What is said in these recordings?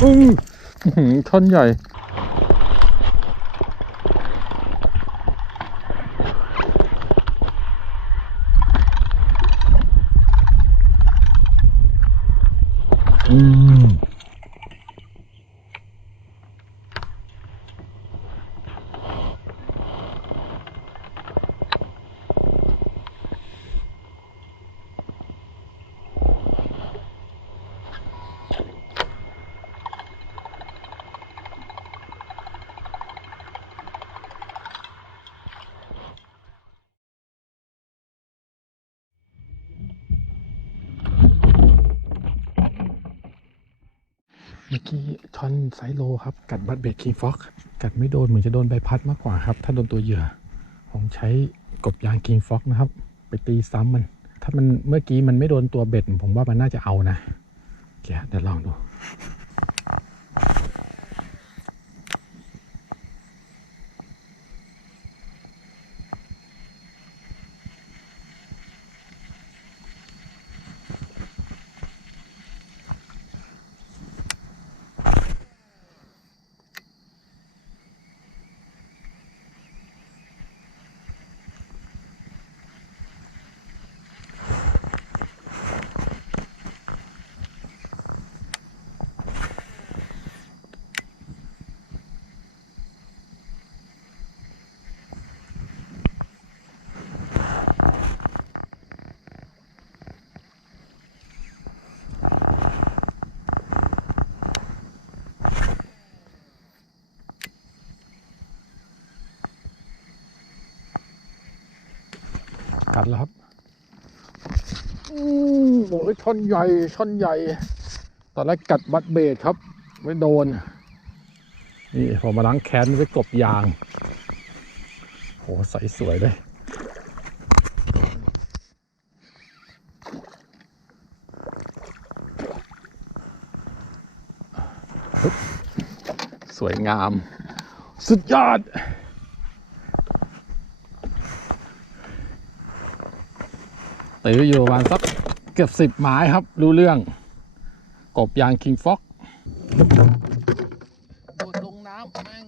อื้อท่อนใหญ่อืม เมื่อกี้ช่อนไซโลครับ กัดบัตเบดคิงฟ็อกกัดไม่โดน เหมือนจะโดนใบพัดมากกว่าครับ ถ้าโดนตัวเหยื่อ ผมใช้กบยางคิงฟ็อกนะครับ ไปตีซ้ำมัน ถ้ามันเมื่อกี้มันไม่โดนตัวเบ็ด ผมว่ามันน่าจะเอานะเดี๋ยวลองดู กัดแล้วครับอู้โอ้ยช่อนใหญ่ช่อนใหญ่ ตอนแรกกัดบัตเบดครับ ไม่โดน นี่ผมมาล้างแค้นไว้กบยางโหใสสวยเลยสวยงาม สุดยอด ตื้ออยู่ประมาณสักเกือบสิบไม้ครับ รู้เรื่อง กบยางคิงฟ็อกโดดลงน้ำแม่ง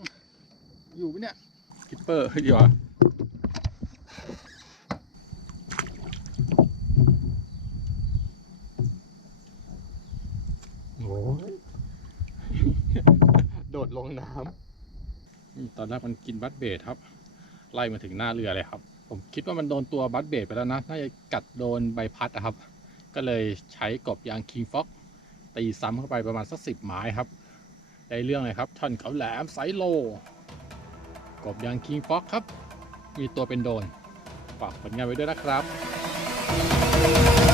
อยู่ปะเนี่ยคิปเปอร์ดีกว่าโอ้ยโดดลงน้ำตอนแรกมันกินบัตเบดครับ ไล่มาถึงหน้าเรือเลยครับ ผมคิดว่ามันโดนตัวบัตเบดไปแล้วนะ น่าจะกัดโดนใบพัดนะครับ ก็เลยใช้กบยางคิงฟ็อกตีซ้ำเข้าไปประมาณสักสิบไม้ครับ ได้เรื่องเลยครับท่อนเขาแหลมไซโล กบยางคิงฟ็อกครับ มีตัวเป็นโดน ฝากผลงานไว้ด้วยนะครับ